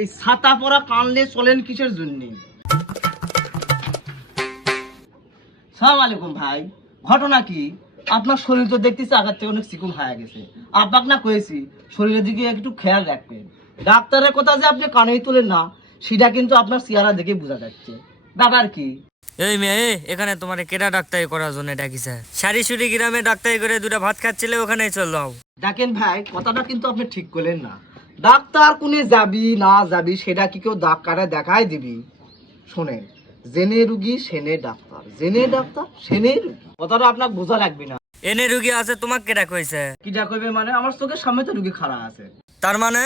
এই ছাতা পরা কানলে চলেন কিসের জন্য? সালাম আলাইকুম ভাই, ঘটনা কি? আপনার শরীর তো দেখতেছি আগের থেকে অনেক চিকন হয়ে গেছে। আব্বাক না কয়েছি শরীরের দিকে একটু খেয়াল রাখবেন। ডাক্তারের কথা যে আপনি কানেই তোলেন না সেটা কিন্তু আপনার চেহারা দেখে বোঝা যাচ্ছে। ব্যাপার কি? এই মেয়ে, এখানে তোমার কেটা ডাক্তারি করার জন্য ডাকিছে? সারিসুরি গ্রামে ডাক্তারি করে দুটা ভাত খাচ্ছিলে, ওখানেই চল যাও। দেখেন ভাই, কথাটা কিন্তু আপনি ঠিক করলেন না। ডাক্তার কোনে যাবি না যাবি সেটা কি কেউ দাগ কাটা দেখাই দিবি? শোনেন, জেনে রুগী সেনে ডাক্তার, জেনে ডাক্তার সেনে রুগী, কথাটা আপনার বোঝা লাগবে না। এনে রুগী আছে, তোমাক কেটা কইছে? কিটা কইবে মানে? আমার চোখের সামনে তো রুগী খাড়া আছে। তার মানে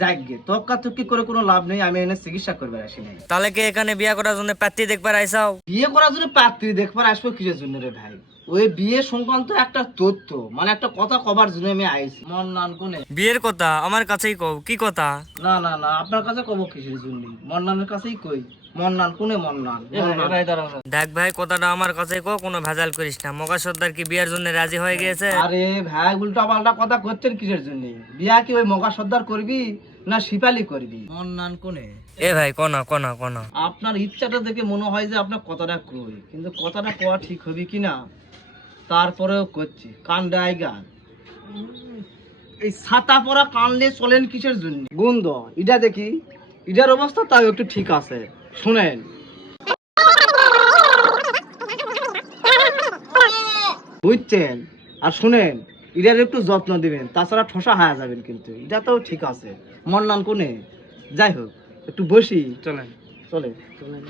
যাকগে, তক্কি করে কোনো লাভ নেই, আমি এনে চিকিৎসা করবে আসি নাই। তাহলে কি এখানে বিয়া করার জন্য পাত্রী দেখবার আইসাও? বিয়ে করার জন্য পাত্রী দেখবার আসবো কিসের জন্য রে ভাই? ওই বিয়ে সংক্রান্ত একটা তথ্য মানে একটা কথা কবার জন্য আমি আইছি। মন নান কোনে? বিয়ের কথা আমার কাছেই কও। কি কথা? না না না, আপনার কাছে কব কিসের জন্য? মন্নানের কাছেই কই। মন্নান কোনে? মন্নান দেখ ভাই, কথাটা আমার কাছেই কও, কোনো ভেজাল করিস না। মগা সর্দার কি বিয়ের জন্য রাজি হয়ে গিয়েছে? আরে ভাই, উল্টা পাল্টা কথা করছেন কিসের জন্য? বিয়া কি ওই মগা সর্দার করবি না শিপালি করবি? মন্নান কোনে? এ ভাই কোনা কোনা কোনা। আপনার ইচ্ছাটা দেখে মনে হয় যে আপনার কথাটা কই, কিন্তু কথাটা কওয়া ঠিক হবে কিনা তারপরেও করছি। কান্ডাই গান, এই ছাতা পরা কানলে চলেন কিসের জন্য? গন্ধ ইটা দেখি, ইটার অবস্থা তাও একটু ঠিক আছে। শুনেন, বুঝছেন? আর শুনেন, ইটার একটু যত্ন দিবেন, তাছাড়া ঠসা হয়ে যাবেন। কিন্তু এটা তো ঠিক আছে। মন নান কোনে? যাই হোক, একটু বসি। চলেন চলে চলেন।